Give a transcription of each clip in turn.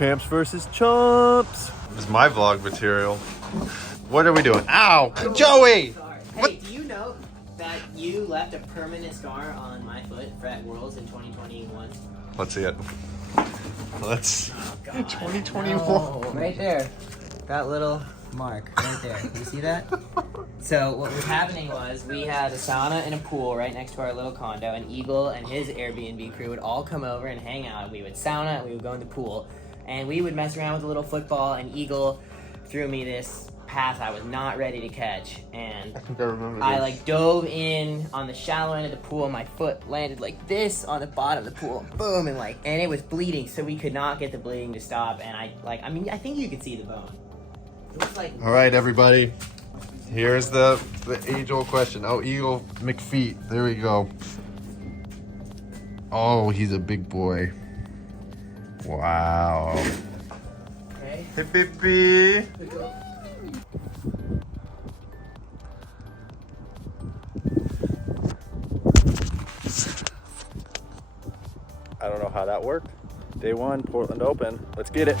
Champs versus Chomps. This is my vlog material. What are we doing? Ow! Joey! Hey, do you know that you left a permanent scar on my foot at Worlds in 2021? Let's see it. Let's. Oh, God. 2021. No, right there. That little mark right there. You see that? So what was happening was we had a sauna and a pool right next to our little condo, and Eagle and his Airbnb crew would all come over and hang out. We would sauna and we would go in the pool, and we would mess around with a little football, and Eagle threw me this pass I was not ready to catch, and I think I remember this. I like dove in on the shallow end of the pool. My foot landed like this on the bottom of the pool, boom, and it was bleeding, so we could not get the bleeding to stop. And I think you could see the bone. It was like, all right, everybody. Here's the age-old question. Oh, Eagle McFeet. There we go. Oh, he's a big boy. Wow. okay. Hey, baby. I don't know how that worked. Day one, Portland Open. Let's get it.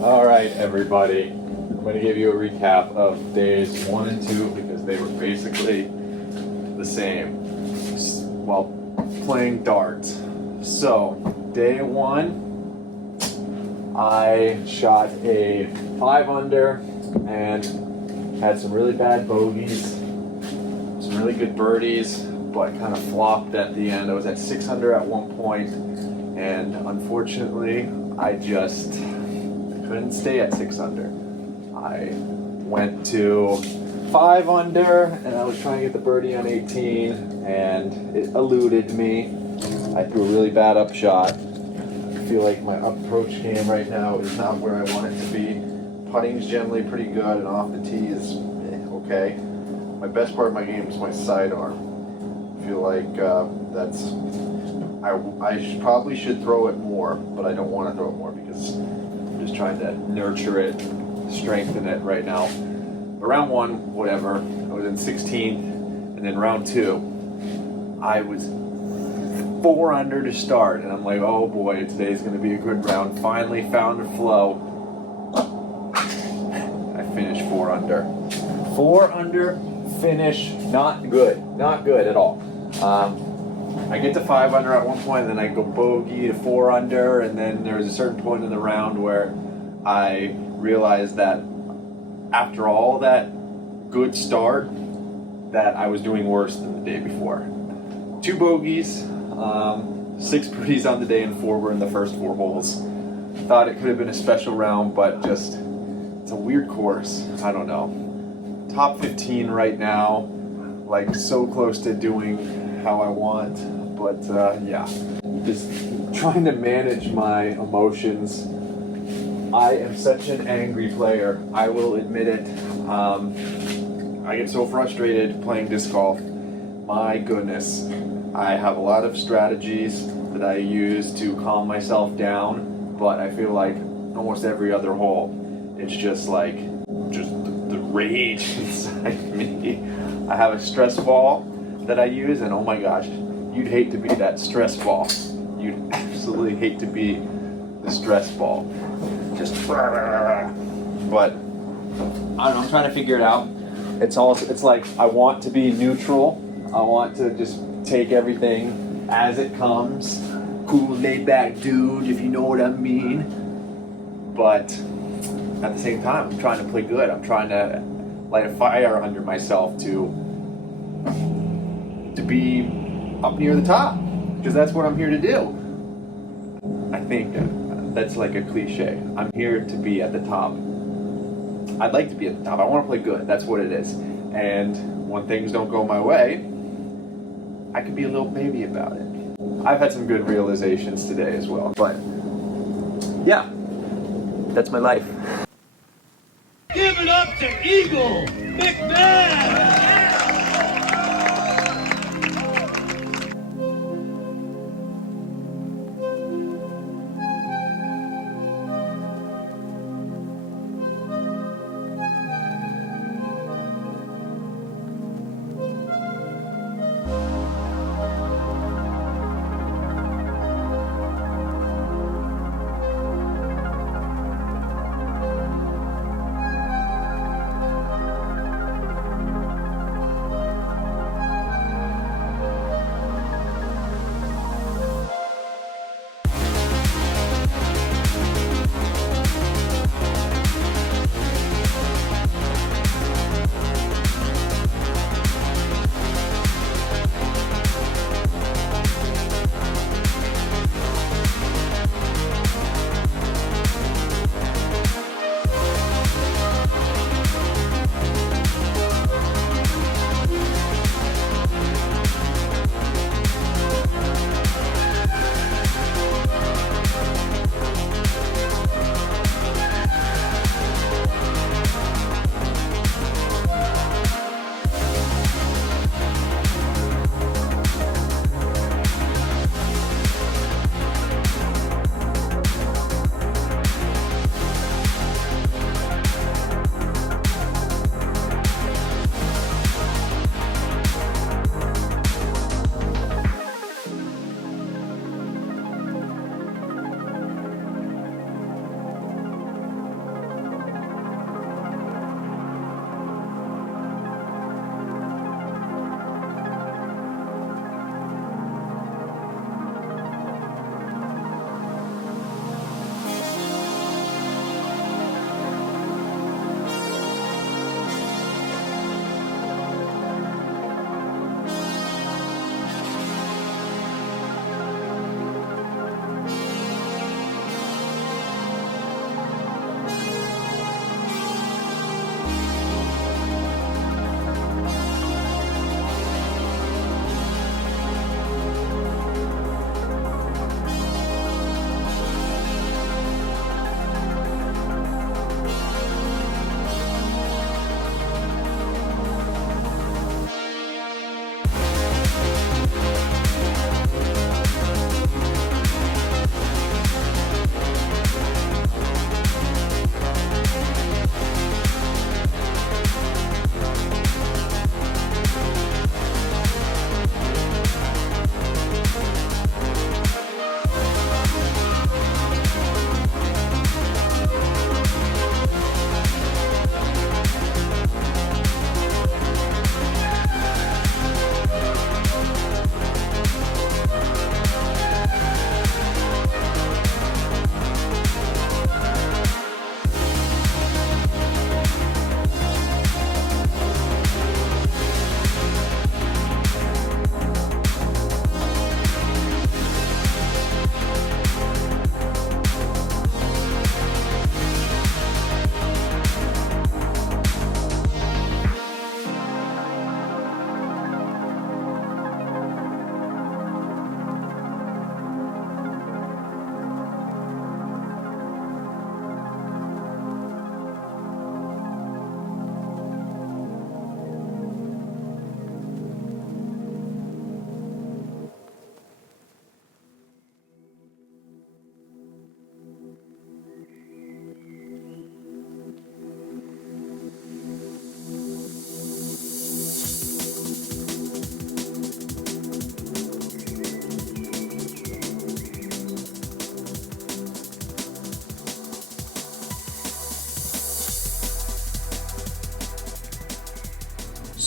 All right, everybody. I'm going to give you a recap of days 1 and 2 because they were basically the same while playing darts. So, day 1, I shot a 5 under and had some really bad bogeys, some really good birdies, but kind of flopped at the end. I was at 6 under at one point, and unfortunately, I just couldn't stay at 6 under. I went to 5 under, and I was trying to get the birdie on 18, and it eluded me. I threw a really bad upshot. I feel like my approach game right now is not where I want it to be. Putting's generally pretty good, and off the tee is okay. My best part of my game is my sidearm. I feel like probably should throw it more, but I don't want to throw it more because I'm just trying to nurture it, strengthen it right now. But round 1, whatever, I was in 16th, and then round 2, I was 4 under to start, and I'm like, oh boy, today's going to be a good round. Finally found a flow. I finished 4 under. 4 under, finish, not good at all. I get to 5 under at one point, and then I go bogey to 4 under, and then there was a certain point in the round where I realized that after all that good start, that I was doing worse than the day before. 2 bogeys, 6 birdies on the day, and 4 were in the first 4 holes. Thought it could have been a special round, but just, it's a weird course. I don't know. Top 15 right now, like so close to doing how I want, but yeah. Just trying to manage my emotions. I am such an angry player, I will admit it. I get so frustrated playing disc golf. My goodness. I have a lot of strategies that I use to calm myself down, but I feel like almost every other hole, it's just like, the rage inside me. I have a stress ball that I use, and oh my gosh, you'd hate to be that stress ball. You'd absolutely hate to be the stress ball. Just, but I don't know, I'm trying to figure it out. It's like I want to be neutral. I want to just take everything as it comes. Cool, laid back dude, if you know what I mean. But at the same time, I'm trying to play good. I'm trying to light a fire under myself to be up near the top, because that's what I'm here to do. I think that's like a cliche. I'm here to be at the top. I'd like to be at the top. I want to play good. That's what it is. And when things don't go my way, I could be a little baby about it. I've had some good realizations today as well. But yeah, that's my life. Give it up to Eagle McMahon!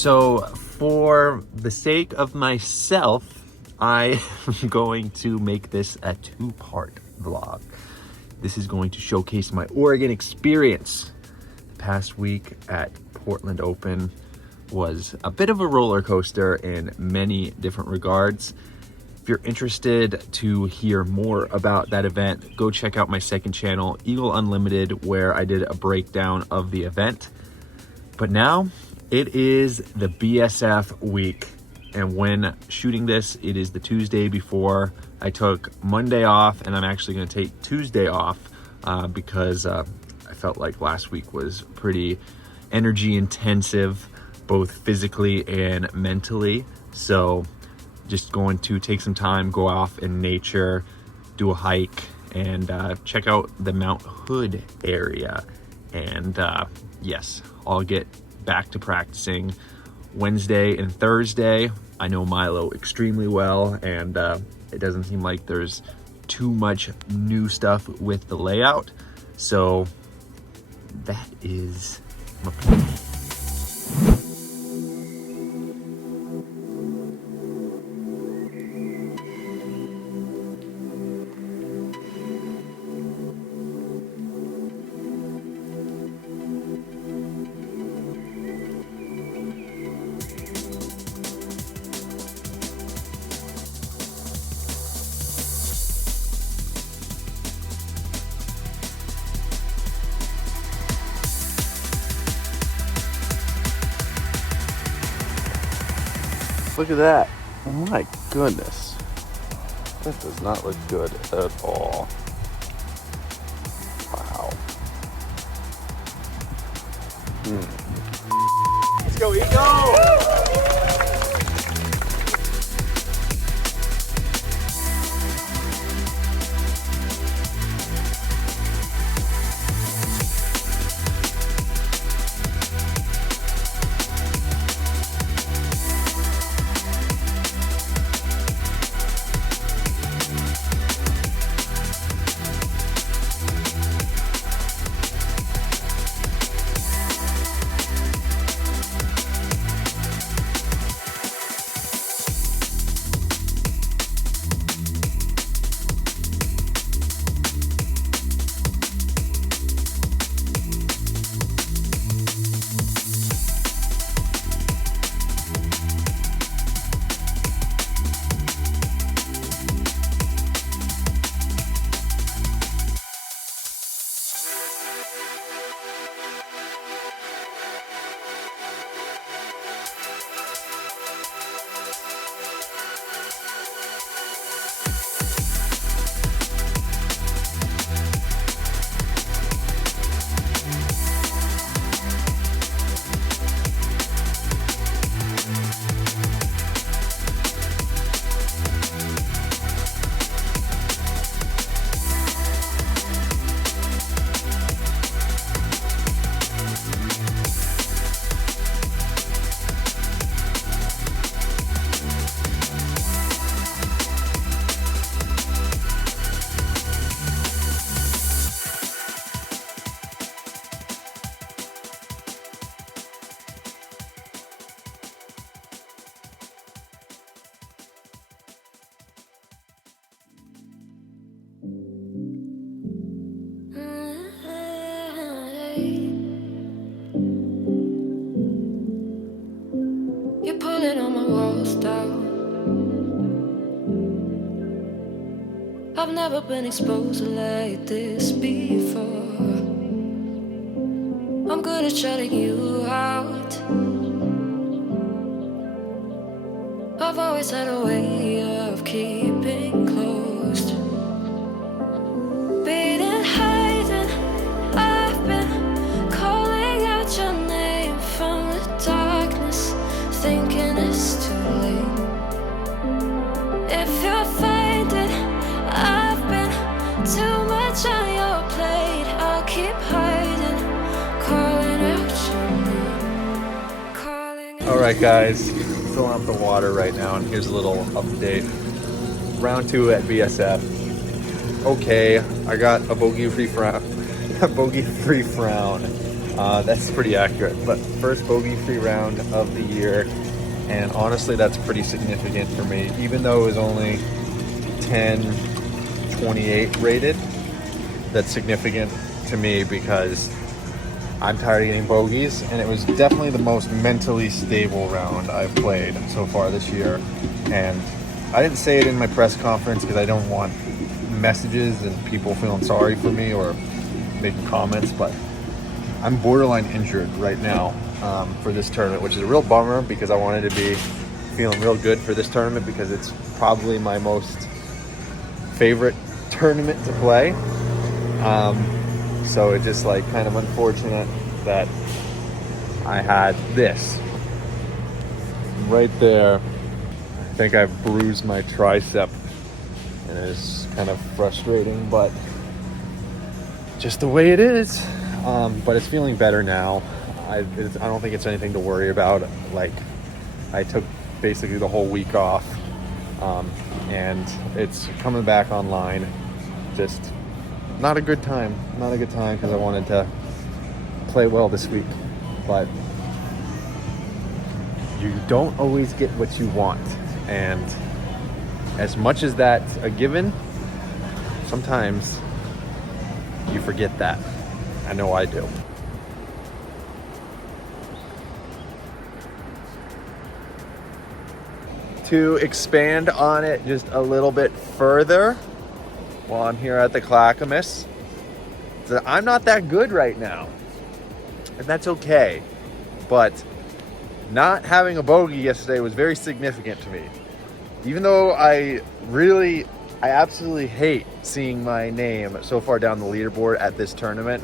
So for the sake of myself, I am going to make this a 2-part vlog. This is going to showcase my Oregon experience. The past week at Portland Open was a bit of a roller coaster in many different regards. If you're interested to hear more about that event, go check out my second channel, Eagle Unlimited, where I did a breakdown of the event. But now it is the BSF week. And when shooting this, it is the Tuesday before. I took Monday off, and I'm actually going to take Tuesday off because I felt like last week was pretty energy intensive, both physically and mentally. So just going to take some time, go off in nature, do a hike, and check out the Mount Hood area. And yes, I'll get back to practicing Wednesday and Thursday. I know Milo extremely well, and it doesn't seem like there's too much new stuff with the layout. So that is my plan. Look at that. Oh my goodness. That does not look good at all. Wow. Let's go, Eagle! You're pulling on my walls down. I've never been exposed like this before. I'm good at shutting you out. I've always had a way of keeping closed. Beating, hiding, I've been calling out your name from the darkness, thinking it's too late. If you're finding I've been too much on your plate, I'll keep hiding, calling out your name, calling out. All right, guys, filling up the water right now, and here's a little update. Round 2 at BSF. Okay, I got a bogey-free frown. That's pretty accurate. But first bogey-free round of the year, and honestly, that's pretty significant for me. Even though it was only 10-28 rated, that's significant to me because I'm tired of getting bogeys, and it was definitely the most mentally stable round I've played so far this year. And I didn't say it in my press conference because I don't want messages and people feeling sorry for me or making comments, but I'm borderline injured right now for this tournament, which is a real bummer because I wanted to be feeling real good for this tournament because it's probably my most favorite tournament to play. So it's just like kind of unfortunate that I had this right there. I think I've bruised my tricep, and it's kind of frustrating, but just the way it is. But it's feeling better now. I don't think it's anything to worry about. Like, I took basically the whole week off, and it's coming back online. Just not a good time because I wanted to play well this week, but you don't always get what you want, and as much as that's a given, sometimes you forget that. I know I do. To expand on it just a little bit further, while I'm here at the Clackamas, I'm not that good right now, and that's okay. But not having a bogey yesterday was very significant to me. Even though I absolutely hate seeing my name so far down the leaderboard at this tournament,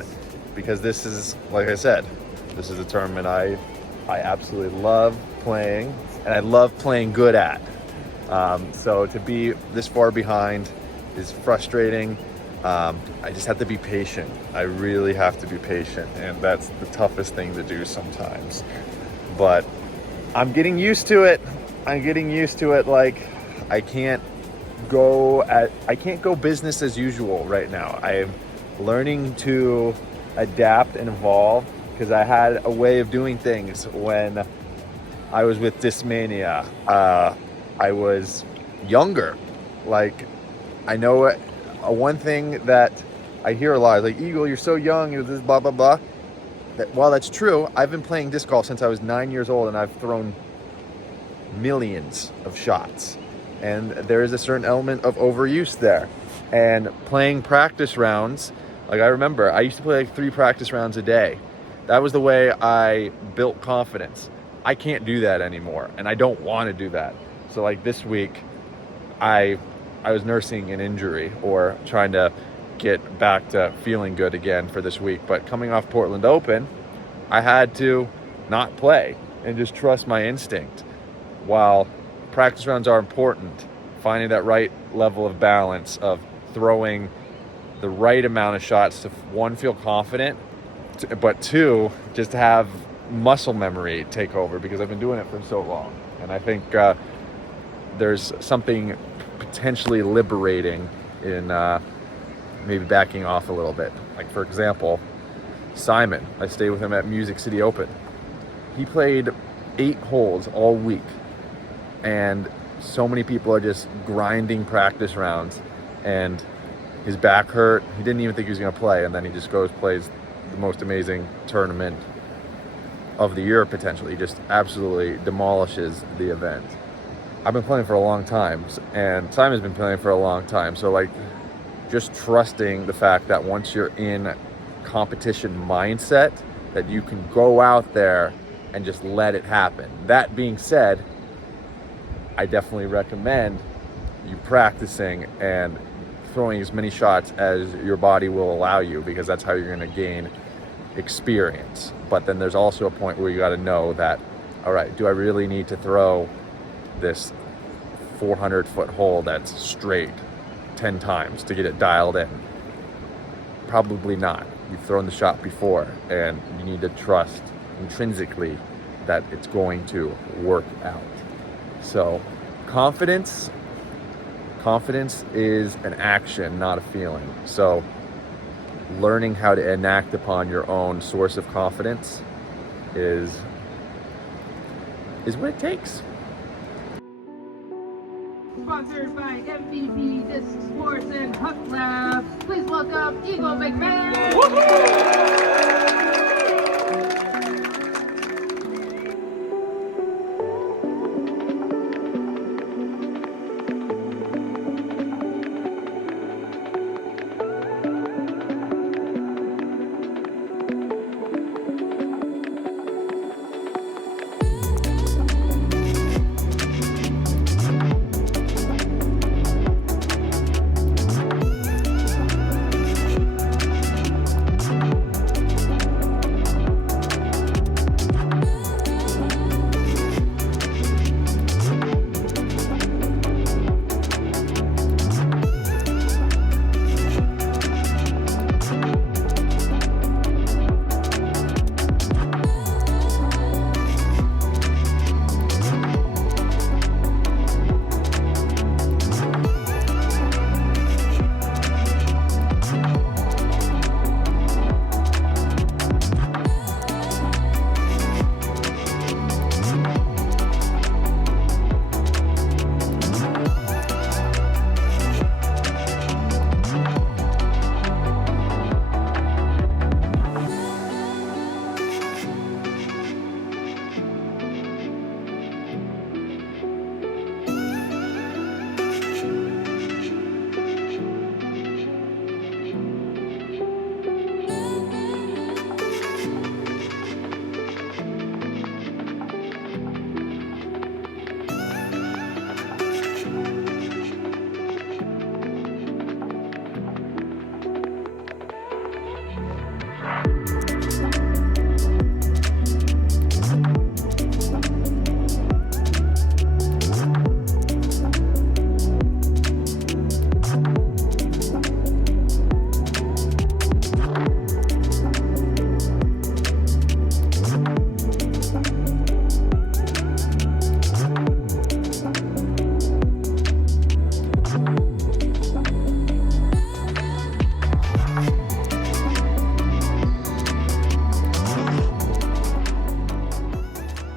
because this is, like I said, this is a tournament I absolutely love playing, and I love playing good at. So to be this far behind is frustrating. I just have to be patient. I really have to be patient, and that's the toughest thing to do sometimes. But I'm getting used to it. Like, I can't go business as usual right now. I'm learning to adapt and evolve because I had a way of doing things when I was with Discmania. I was younger. Like, I know one thing that I hear a lot is like, Eagle, you're so young, you're this blah, blah, blah. While that's true, I've been playing disc golf since I was 9 years old, and I've thrown millions of shots. And there is a certain element of overuse there. And playing practice rounds, like I remember, I used to play like 3 practice rounds a day. That was the way I built confidence. I can't do that anymore, and I don't want to do that. So like this week, I was nursing an injury or trying to get back to feeling good again for this week. But coming off Portland Open, I had to not play and just trust my instinct. While practice rounds are important, finding that right level of balance of throwing the right amount of shots to, one, feel confident, but 2, just to have muscle memory take over, because I've been doing it for so long. And I think there's something potentially liberating in maybe backing off a little bit. Like, for example, Simon, I stayed with him at Music City Open. He played 8 holes all week, and so many people are just grinding practice rounds, and his back hurt. He didn't even think he was going to play, and then he just plays the most amazing tournament of the year potentially. He just absolutely demolishes the event. I've been playing for a long time, and Simon's been playing for a long time. So like, just trusting the fact that once you're in competition mindset, that you can go out there and just let it happen. That being said, I definitely recommend you practicing and throwing as many shots as your body will allow you, because that's how you're going to gain experience. But then there's also a point where you got to know that, all right, do I really need to throw this 400-foot hole that's straight 10 times to get it dialed in? Probably not. You've thrown the shot before, and you need to trust intrinsically that it's going to work out. So confidence is an action, not a feeling. So learning how to enact upon your own source of confidence is what it takes. Sponsored by MVP Disc Sports and Huck Lab. Please welcome Eagle McMahon.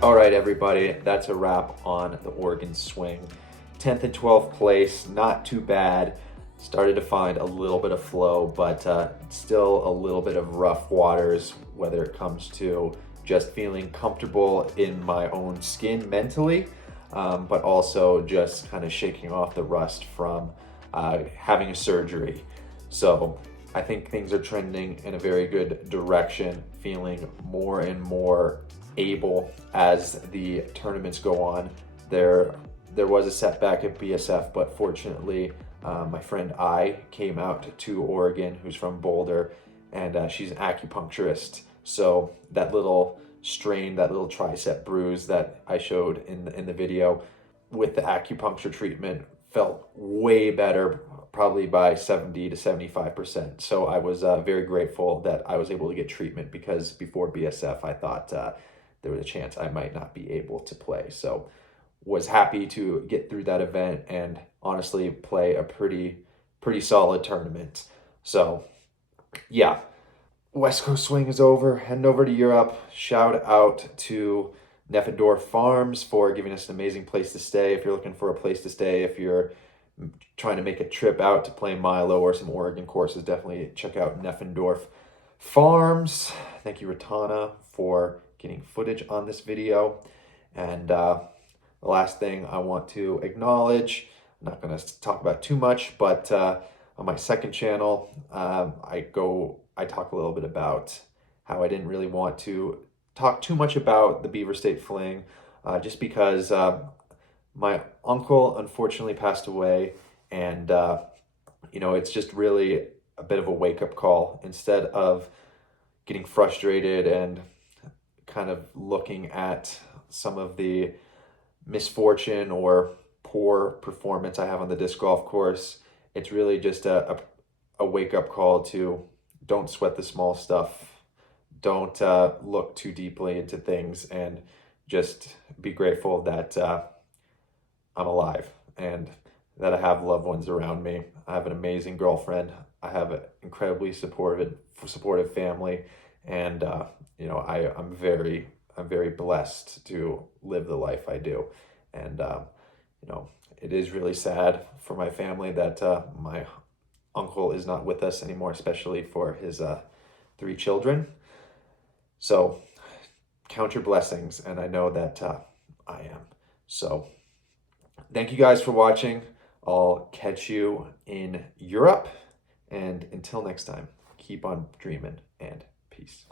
All right, everybody, that's a wrap on the Oregon swing. 10th and 12th place, not too bad. Started to find a little bit of flow, but still a little bit of rough waters, whether it comes to just feeling comfortable in my own skin mentally, but also just kind of shaking off the rust from having a surgery. So I think things are trending in a very good direction, feeling more and more able as the tournaments go on. There was a setback at BSF, but fortunately my friend I came out to Oregon, who's from Boulder, and she's an acupuncturist. So that little strain, that little tricep bruise that I showed in the video with the acupuncture treatment felt way better, probably by 70 to 75%. So I was very grateful that I was able to get treatment, because before BSF I thought there was a chance I might not be able to play. So was happy to get through that event and honestly play a pretty solid tournament. So yeah, West Coast swing is over, heading over to Europe. Shout out to Neffendorf Farms for giving us an amazing place to stay. If you're looking for a place to stay, if you're trying to make a trip out to play Milo or some Oregon courses, definitely check out Neffendorf Farms. Thank you, Ratana, for getting footage on this video. And the last thing I want to acknowledge, I'm not going to talk about too much, but on my second channel, I talk a little bit about how I didn't really want to talk too much about the Beaver State Fling, just because my uncle unfortunately passed away, and it's just really a bit of a wake-up call. Instead of getting frustrated and kind of looking at some of the misfortune or poor performance I have on the disc golf course, it's really just a wake-up call to don't sweat the small stuff, don't look too deeply into things, and just be grateful that I'm alive. And that I have loved ones around me. I have an amazing girlfriend. I have an incredibly supportive family, and you know, I'm very blessed to live the life I do. And you know, it is really sad for my family that my uncle is not with us anymore, especially for his 3 children. So count your blessings, and I know that I am. So thank you guys for watching. I'll catch you in Europe, and until next time, keep on dreaming, and peace.